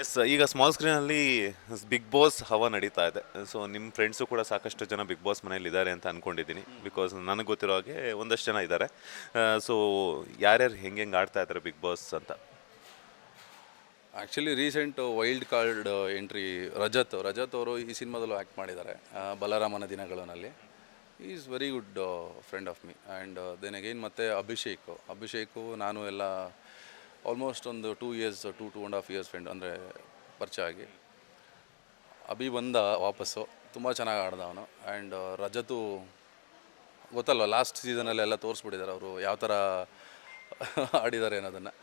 S, ಈಗ small ಸ್ಕ್ರೀನಲ್ಲಿ big boss ಹವಾ ನಡೀತಾ ಇದೆ. ಸೊ ನಿಮ್ಮ ಫ್ರೆಂಡ್ಸು ಕೂಡ ಸಾಕಷ್ಟು ಜನ ಬಿಗ್ ಬಾಸ್ ಮನೇಲಿ ಇದ್ದಾರೆ ಅಂತ ಅನ್ಕೊಂಡಿದ್ದೀನಿ. ಬಿಕಾಸ್ ನನಗೆ ಗೊತ್ತಿರೋ ಹಾಗೆ ಒಂದಷ್ಟು ಜನ ಇದ್ದಾರೆ. ಸೊ ಯಾರ್ಯಾರು ಹೆಂಗೆ ಆಡ್ತಾ ಇದ್ದಾರೆ ಬಿಗ್ ಬಾಸ್ ಅಂತ. Actually recent wild card entry Rajat ಅವರು ಈ ಸಿನಿಮಾದಲ್ಲೂ ಆ್ಯಕ್ಟ್ ಮಾಡಿದ್ದಾರೆ, ಬಲರಾಮನ ದಿನಗಳಲ್ಲಿ. Is very good friend of me. And then again ಮತ್ತು ಅಭಿಷೇಕು ನಾನು ಎಲ್ಲ ಆಲ್ಮೋಸ್ಟ್ ಒಂದು 2 ಇಯರ್ಸ್ 2.5 ಇಯರ್ಸ್ ಫ್ರೆಂಡ್, ಅಂದರೆ ಪರಿಚಯ ಆಗಿ. ಬಂದ ವಾಪಸ್ಸು ತುಂಬ ಚೆನ್ನಾಗಿ ಆಡ್ದ ಅವನು. ಆ್ಯಂಡ್ ರಜತು ಗೊತ್ತಲ್ವ, ಲಾಸ್ಟ್ ಸೀಸನಲ್ಲೆಲ್ಲ ತೋರಿಸ್ಬಿಟ್ಟಿದ್ದಾರೆ ಅವರು ಯಾವ ಥರ ಆಡಿದ್ದಾರೆ ಅನ್ನೋದನ್ನು.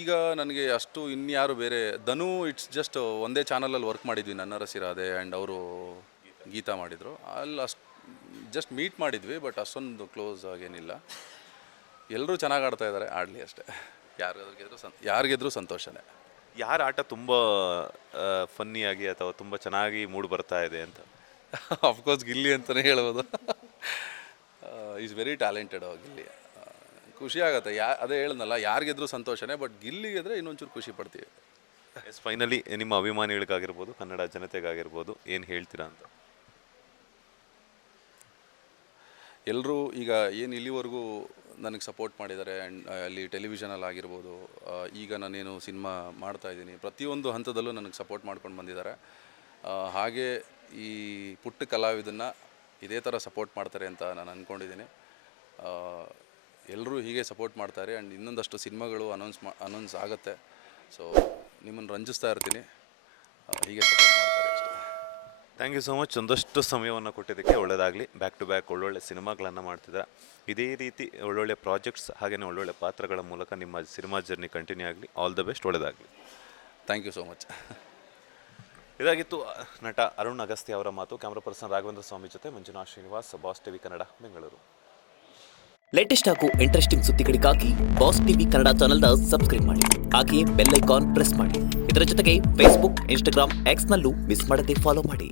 ಈಗ ನನಗೆ ಅಷ್ಟು ಇನ್ಯಾರು ಬೇರೆ ಧನು ಇಟ್ಸ್ ಜಸ್ಟ್ ಒಂದೇ ಚಾನಲಲ್ಲಿ ವರ್ಕ್ ಮಾಡಿದ್ವಿ, ನನ್ನ ರಸಿರಾದೆ ಆ್ಯಂಡ್ ಅವರು ಗೀತಾ ಮಾಡಿದರು. ಅಲ್ಲಿ ಅಷ್ಟು ಜಸ್ಟ್ ಮೀಟ್ ಮಾಡಿದ್ವಿ, ಬಟ್ ಅಷ್ಟೊಂದು ಕ್ಲೋಸ್ ಆಗೇನಿಲ್ಲ. ಎಲ್ಲರೂ ಚೆನ್ನಾಗಿ ಆಡ್ತಾ ಇದ್ದಾರೆ, ಆಡಲಿ ಅಷ್ಟೇ. ಯಾರಿಗೆದ್ರು ಸಂತೋಷನೇ. ಯಾರ ಆಟ ತುಂಬ ಫನ್ನಿಯಾಗಿ ಅಥವಾ ತುಂಬ ಚೆನ್ನಾಗಿ ಮೂಡ್ ಬರ್ತಾ ಇದೆ ಅಂತ? ಅಫ್ಕೋರ್ಸ್ ಗಿಲ್ಲಿ ಅಂತಲೇ ಹೇಳ್ಬೋದು. Is very talented Gilli. ಖುಷಿ ಆಗುತ್ತೆ. ಅದೇ ಹೇಳಿದ್ನಲ್ಲ, ಯಾರಿಗೆದ್ರು ಸಂತೋಷನೇ, ಬಟ್ ಗಿಲ್ಲಿಗೆದ್ರೆ ಇನ್ನೊಂಚೂರು ಖುಷಿ ಪಡ್ತೀವಿ. ಎಸ್, ಫೈನಲಿ ನಿಮ್ಮ ಅಭಿಮಾನಿಗಳಿಗಾಗಿರ್ಬೋದು, ಕನ್ನಡ ಜನತೆಗಾಗಿರ್ಬೋದು, ಏನು ಹೇಳ್ತೀರಾ ಅಂತ? ಎಲ್ಲರೂ ಈಗ ಏನು ಇಲ್ಲಿವರೆಗೂ ನನಗೆ ಸಪೋರ್ಟ್ ಮಾಡಿದ್ದಾರೆ. ಆ್ಯಂಡ್ ಅಲ್ಲಿ ಟೆಲಿವಿಷನಲ್ಲಿ ಆಗಿರ್ಬೋದು, ಈಗ ನಾನೇನು ಸಿನಿಮಾ ಮಾಡ್ತಾಯಿದ್ದೀನಿ, ಪ್ರತಿಯೊಂದು ಹಂತದಲ್ಲೂ ನನಗೆ ಸಪೋರ್ಟ್ ಮಾಡ್ಕೊಂಡು ಬಂದಿದ್ದಾರೆ. ಹಾಗೆ ಈ ಪುಟ್ಟ ಕಲಾವಿದನ್ನು ಇದೇ ಥರ ಸಪೋರ್ಟ್ ಮಾಡ್ತಾರೆ ಅಂತ ನಾನು ಅಂದ್ಕೊಂಡಿದ್ದೀನಿ. ಎಲ್ಲರೂ ಹೀಗೆ ಸಪೋರ್ಟ್ ಮಾಡ್ತಾರೆ. ಆ್ಯಂಡ್ ಇನ್ನೊಂದಷ್ಟು ಸಿನಿಮಾಗಳು ಅನೌನ್ಸ್ ಆಗುತ್ತೆ. ಸೊ ನಿಮ್ಮನ್ನು ರಂಜಿಸ್ತಾ ಇರ್ತೀನಿ, ಹೀಗೆ ಸಪೋರ್ಟ್ ಮಾಡ್ತಾರೆ ಅಷ್ಟೇ. Thank you so much. ಒಂದಷ್ಟು ಸಮಯವನ್ನು ಕೊಟ್ಟಿದ್ದಕ್ಕೆ ಒಳ್ಳೆಯದಾಗಲಿ. ಬ್ಯಾಕ್ ಟು ಬ್ಯಾಕ್ ಒಳ್ಳೊಳ್ಳೆ ಸಿನಿಮಾಗಳನ್ನು ಮಾಡ್ತಿದ್ದಾರೆ. ಇದೇ ರೀತಿ ಒಳ್ಳೊಳ್ಳೆ ಪ್ರಾಜೆಕ್ಟ್ಸ್ ಹಾಗೆಯೇ ಒಳ್ಳೊಳ್ಳೆ ಪಾತ್ರಗಳ ಮೂಲಕ ನಿಮ್ಮ ಸಿನಿಮಾ ಜರ್ನಿ ಕಂಟಿನ್ಯೂ ಆಗಲಿ. ಆಲ್ ದ ಬೆಸ್ಟ್, ಒಳ್ಳೆಯದಾಗಲಿ. Thank you so much. ಇದಾಗಿತ್ತು ನಟ ಅರುಣ್ ಅಗಸ್ತ್ಯ ಅವರ ಮಾತು. ಕ್ಯಾಮ್ರಾ ಪರ್ಸನ್ ರಾಘವೇಂದ್ರ ಸ್ವಾಮಿ ಜೊತೆ Manjunath Srinivas, boss TV Kannada, Bengaluru. Latest ಹಾಗೂ ಇಂಟ್ರೆಸ್ಟಿಂಗ್ ಸುದ್ದಿಗಳಿಗಾಗಿ ಬಾಸ್ ಟಿವಿ ಕನ್ನಡ ಚಾನೆಲ್ನ ಸಬ್ಸ್ಕ್ರೈಬ್ ಮಾಡಿ. ಹಾಗೆಯೇ ಬೆಲ್ ಐಕಾನ್ ಪ್ರೆಸ್ ಮಾಡಿ. ಇದರ ಜೊತೆಗೆ ಫೇಸ್ಬುಕ್, ಇನ್ಸ್ಟಾಗ್ರಾಮ್, ಎಕ್ಸ್ನಲ್ಲೂ ಮಿಸ್ ಮಾಡದೆ ಫಾಲೋ ಮಾಡಿ.